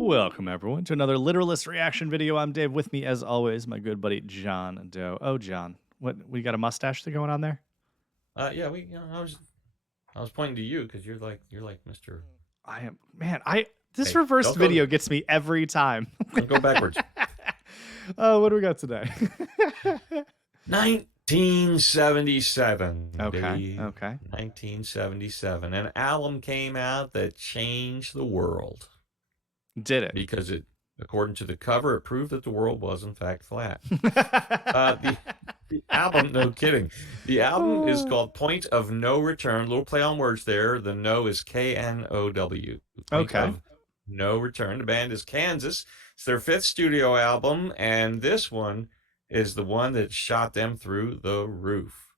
Welcome, everyone, to another literalist reaction video. I'm Dave. With me, as always, my good buddy John Doe. Oh, John, what we got a mustache thing going on there? Yeah, I was pointing to you because you're like Mr. I am, man. This Hey, reversed don't go- video gets me every time. Don't go backwards. Oh, what do we got today? 1977. Okay. Dave. Okay. 1977. An album came out that changed the world Did it? because according to the cover, it proved that the world was in fact flat. The album, no kidding. The album is called Point of No Return. Little play on words there. The no is K-N-O-W. Point Okay. of No Return. The band is Kansas. It's their 5th studio album, and this one is the one that shot them through the roof.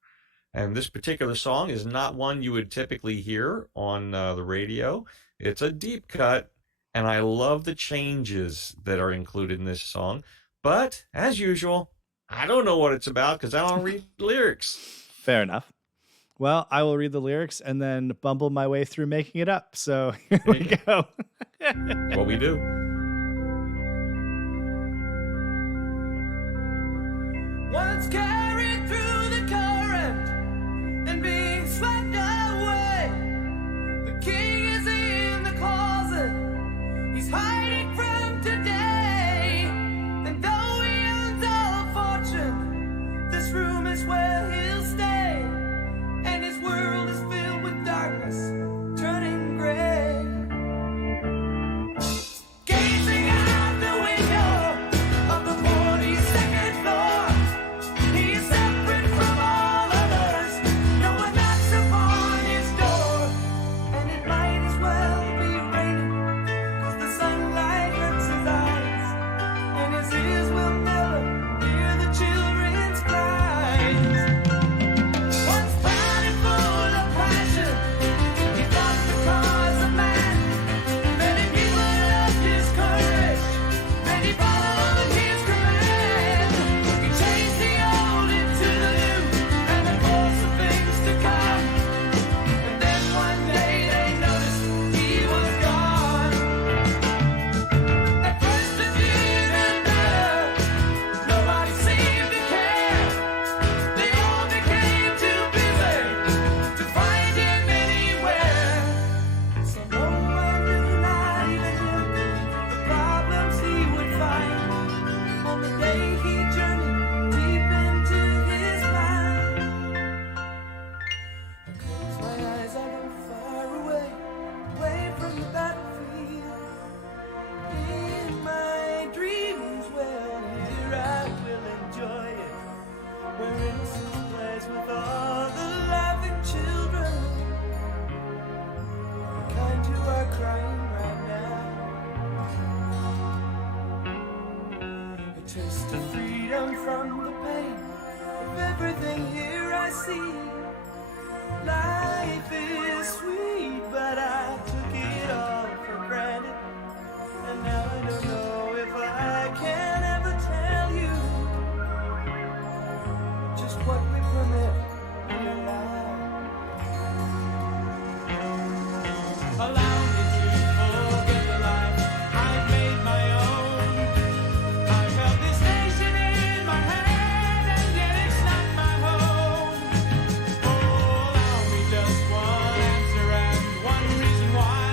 And this particular song is not one you would typically hear on the radio. It's a deep cut, and I love the changes that are included in this song. But, as usual, I don't know what it's about because I don't read lyrics. Fair enough. Well, I will read the lyrics and then bumble my way through making it up. So here we go. What we do. Once carried through the current and being swept away. The king is in the closet. He's hiding from today. And though he owns all fortune, this room is where he'll stay. And his world is filled with darkness, turning gray. Gazing out the window of the 42nd floor. He is separate from all others. No one knocks upon his door. And it might as well be raining, 'cause the sunlight hurts his eyes. And his ears will never hear the children's cries. Once proud and full of passion, he fought the cause of man. Many people loved his courage, many followed his command. He changed the old into the new, and the course of things to come. And then one day they noticed he was gone. At first it didn't matter, nobody seemed to care. They all became too busy to find him anywhere. So no one knew, not even him, the problems he would find on the day he journeyed deep into his mind. I close my eyes, I run far away, away from the battlefield. In my dreams, well, here I will enjoy it, where innocence plays with all the laughing children, the kind who are crying right now. A taste of freedom from the pain of everything here I see. Life is sweet, but I took it all for granted. And now I don't know if I can ever tell you just what we permit and allow. Allow me to forget the life I've made my own. I've held this nation in my hand, and yet it's not my home. Oh, allow me just one answer and one reason why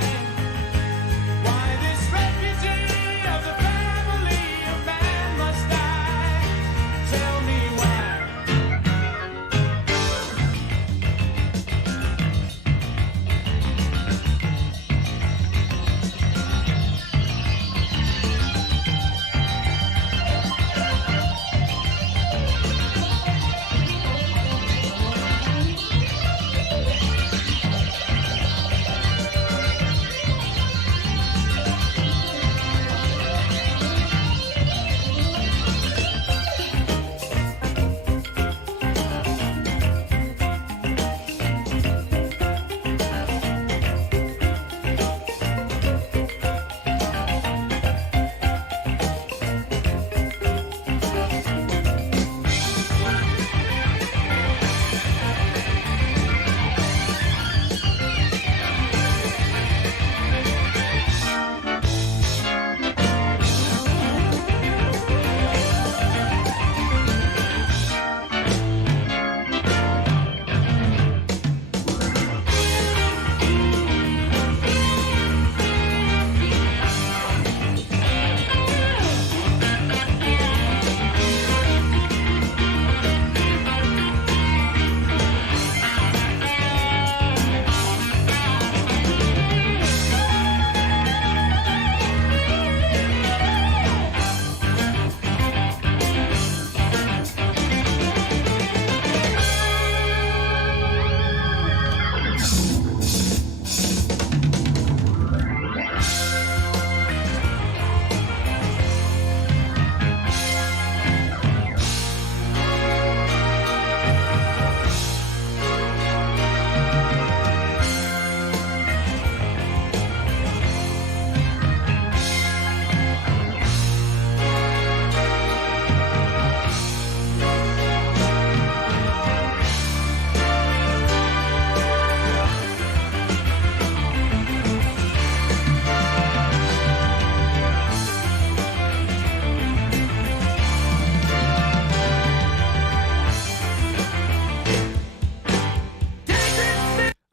this refugee of the family of man must die. Tell me why.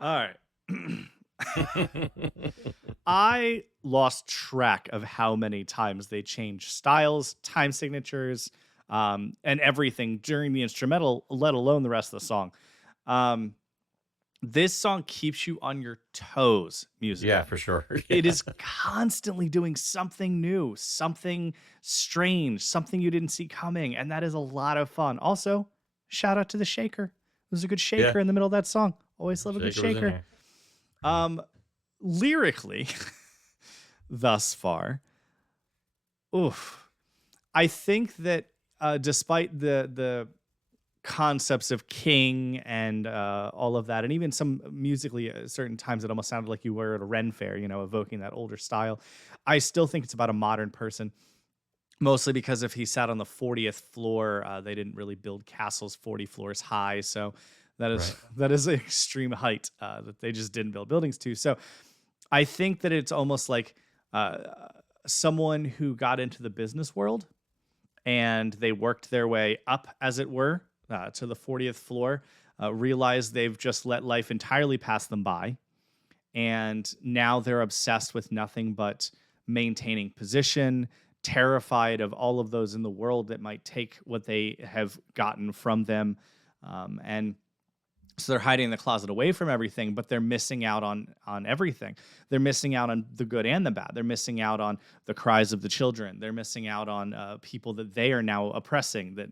All right. I lost track of how many times they changed styles, time signatures, and everything during the instrumental, let alone the rest of the song. Um, this song keeps you on your toes Yeah, musically. for sure. It Yeah. is constantly doing something new, something strange, something you didn't see coming, and that is a lot of fun. Also, shout out to the shaker. There's a good Yeah. shaker in the middle of that song. Always love a good Shaker was in shaker. there. Um, lyrically, thus far, oof. I think that despite the concepts of king and all of that, and even some musically, certain times it almost sounded like you were at a Ren fair, evoking that older style. I still think it's about a modern person, mostly because if he sat on the 40th floor, they didn't really build castles 40 floors high, so that is Right. that is an extreme height that they just didn't build buildings to. So I think that it's almost like uh, someone who got into the business world and they worked their way up, as it were, to the 40th floor, realized they've just let life entirely pass them by. And now they're obsessed with nothing but maintaining position, terrified of all of those in the world that might take what they have gotten from them. And so they're hiding in the closet away from everything, but they're missing out on everything. They're missing out on the good and the bad. They're missing out on the cries of the children. They're missing out on people that they are now oppressing. That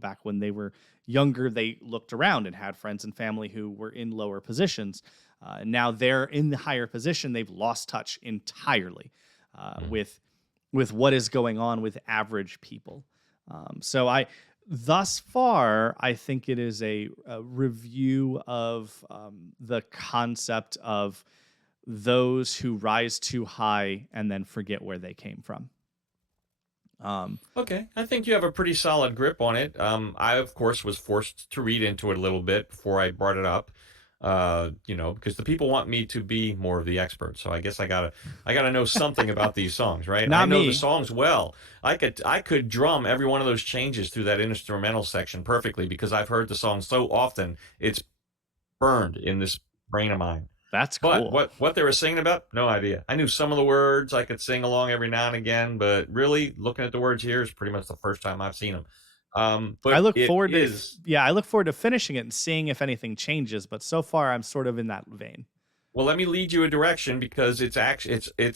back when they were younger, they looked around and had friends and family who were in lower positions. Now they're in the higher position. They've lost touch entirely Mm. with what is going on with average people. So thus far, I think it is a review of the concept of those who rise too high and then forget where they came from. Okay, I think you have a pretty solid grip on it. I, of course, was forced to read into it a little bit before I brought it up. Because the people want me to be more of the expert. So I guess I gotta know something about these songs, right? I Not know the me. songs well. I could drum every one of those changes through that instrumental section perfectly because I've heard the song so often it's burned in this brain of mine. That's But cool. what they were singing about, no idea. I knew some of the words. I could sing along every now and again, but really looking at the words here is pretty much the first time I've seen them. I But look it forward to is. yeah, I look forward to finishing it and seeing if anything changes. But so far, I'm sort of in that vein. Well, let me lead you a direction because it's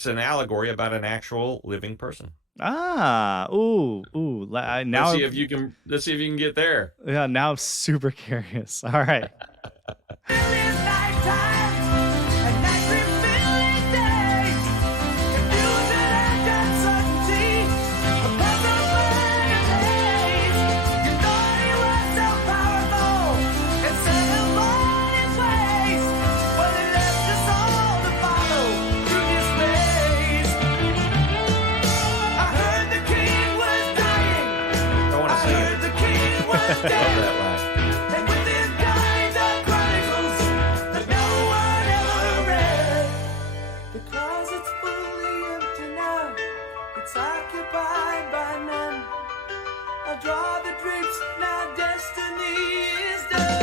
an allegory about an actual living person. Ooh. Now, Let's see if you can get there. yeah, now I'm super curious. All right. Million lifetimes and nights revealing days. Confusion and uncertainty, a puzzle and a maze. You thought he was so powerful and set him on his ways. Well, he left us all to follow through his maze. I heard the king was dying. I want I to sing heard it. the king was Love dead. that line. And with his guide, the Chronicles that no one ever read. The closet's fully empty now. It's occupied by none. I draw the drapes, now destiny is done.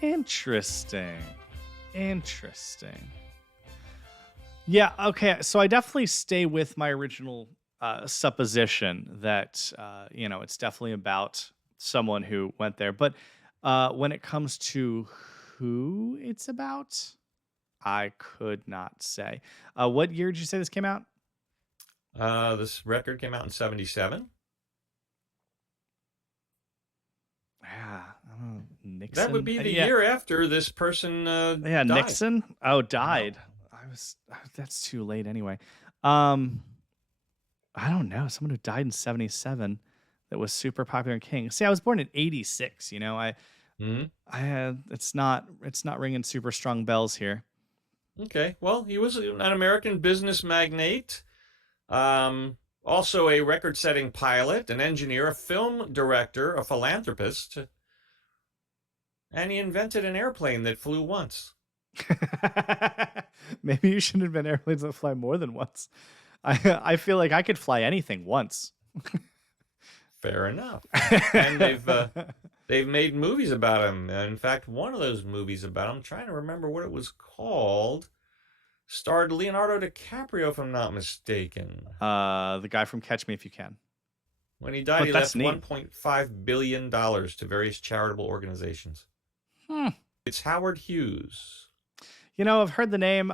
Interesting. Interesting. Yeah, okay. So I definitely stay with my original supposition that it's definitely about someone who went there. But when it comes to who it's about, I could not say. What year did you say this came out? This record came out in '77. Yeah, I don't know, That would Nixon. be the Yeah, year after this person yeah, died. Nixon. Oh, died. That's too late anyway. Um, I don't know. Someone who died in 77 that was super popular in King. See, I was born in 86, Hmm. it's not ringing super strong bells here. Okay. Well, he was an American business magnate, also a record-setting pilot, an engineer, a film director, a philanthropist, and he invented an airplane that flew once. Maybe you should invent airplanes that fly more than once. I feel like I could fly anything once. Fair enough. And they've made movies about him. In fact, one of those movies about him, I'm trying to remember what it was called, starred Leonardo DiCaprio, if I'm not mistaken. The guy from Catch Me If You Can. When he died, But he that's left neat. $1.5 billion to various charitable organizations. It's Howard Hughes. You know, I've heard the name.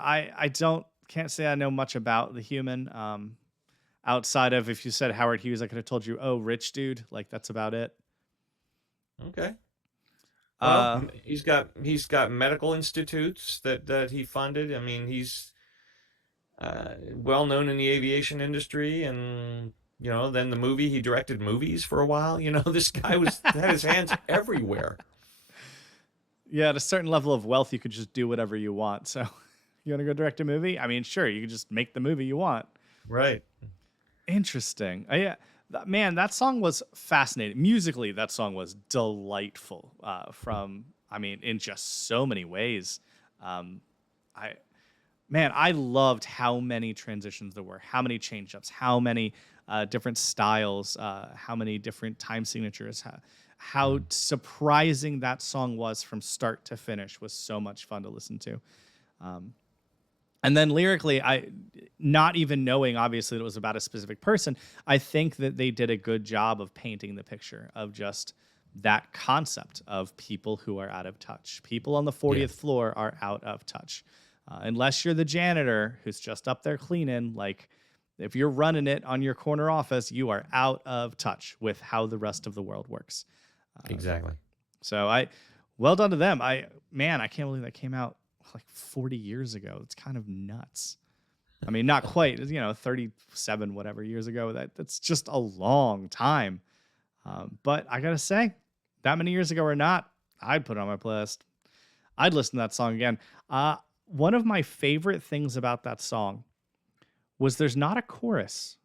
Can't say I know much about the human. Outside of if you said Howard Hughes, I could have told you, oh, rich dude. Like that's about it. Okay. Uh, Well, he's got medical institutes that he funded. I mean, he's well known in the aviation industry, and then he directed movies for a while. This guy had his hands everywhere. yeah, at a certain level of wealth, you could just do whatever you want. So, you want to go direct a movie? I mean, sure, you could just make the movie you want. Right. Interesting. Yeah, man, that song was fascinating. Musically, that song was delightful. In just so many ways. I loved how many transitions there were, how many change ups, how many different styles, how many different time signatures, how surprising that song was from start to finish was so much fun to listen to. And then lyrically, not even knowing obviously that it was about a specific person, I think that they did a good job of painting the picture of just that concept of people who are out of touch. People on the 40th floor are out of touch. Unless you're the janitor who's just up there cleaning, like if you're running it on your corner office, you are out of touch with how the rest of the world works. Exactly. So well done to them. I can't believe that came out like 40 years ago. It's kind of nuts. I mean, not quite, 37 whatever years ago. That's just a long time. But I gotta say, that many years ago or not, I'd put it on my playlist. I'd listen to that song again. One of my favorite things about that song was there's not a chorus.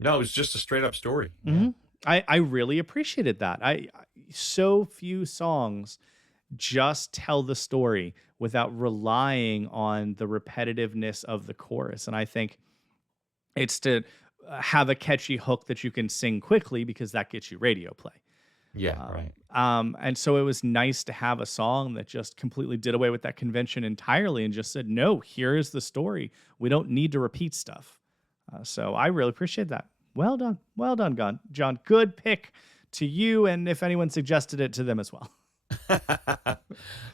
No, it's just a straight up story. Mm-hmm. I really appreciated that. So few songs just tell the story without relying on the repetitiveness of the chorus. And I think it's to have a catchy hook that you can sing quickly because that gets you radio play. Yeah, right. And so it was nice to have a song that just completely did away with that convention entirely and just said, no, here is the story. We don't need to repeat stuff. So I really appreciate that. Well done. Well done, John. Good pick to you. And if anyone suggested it, to them as well.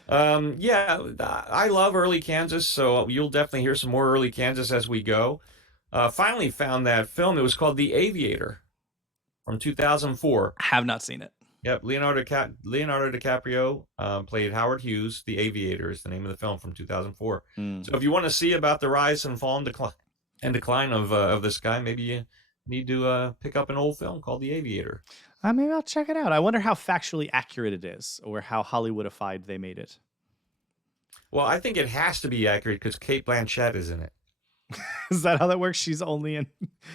I love early Kansas, so you'll definitely hear some more early Kansas as we go. Finally found that film. It was called The Aviator from 2004. Have not seen it. Yep, Leonardo DiCaprio played Howard Hughes. The Aviator is the name of the film from 2004. So if you want to see about the rise and fall and decline of this guy, maybe you need to pick up an old film called The Aviator. Maybe I'll check it out. I wonder how factually accurate it is or how Hollywoodified they made it. Well, I think it has to be accurate because Cate Blanchett is in it. Is that how that works? She's only in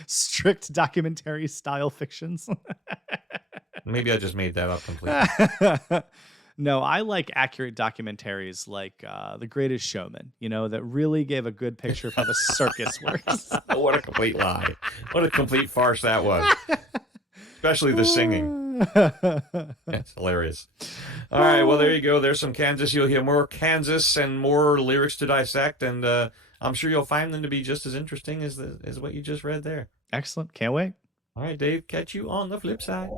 strict documentary style fictions. Maybe I just made that up completely. No, I like accurate documentaries like The Greatest Showman, that really gave a good picture of how the circus works. What a complete lie. What a complete farce that was. Especially the singing. It's hilarious. All right, well, there you go. There's some Kansas. You'll hear more Kansas and more lyrics to dissect, and I'm sure you'll find them to be just as interesting as what you just read there. Excellent. Can't wait. All right, Dave, catch you on the flip side.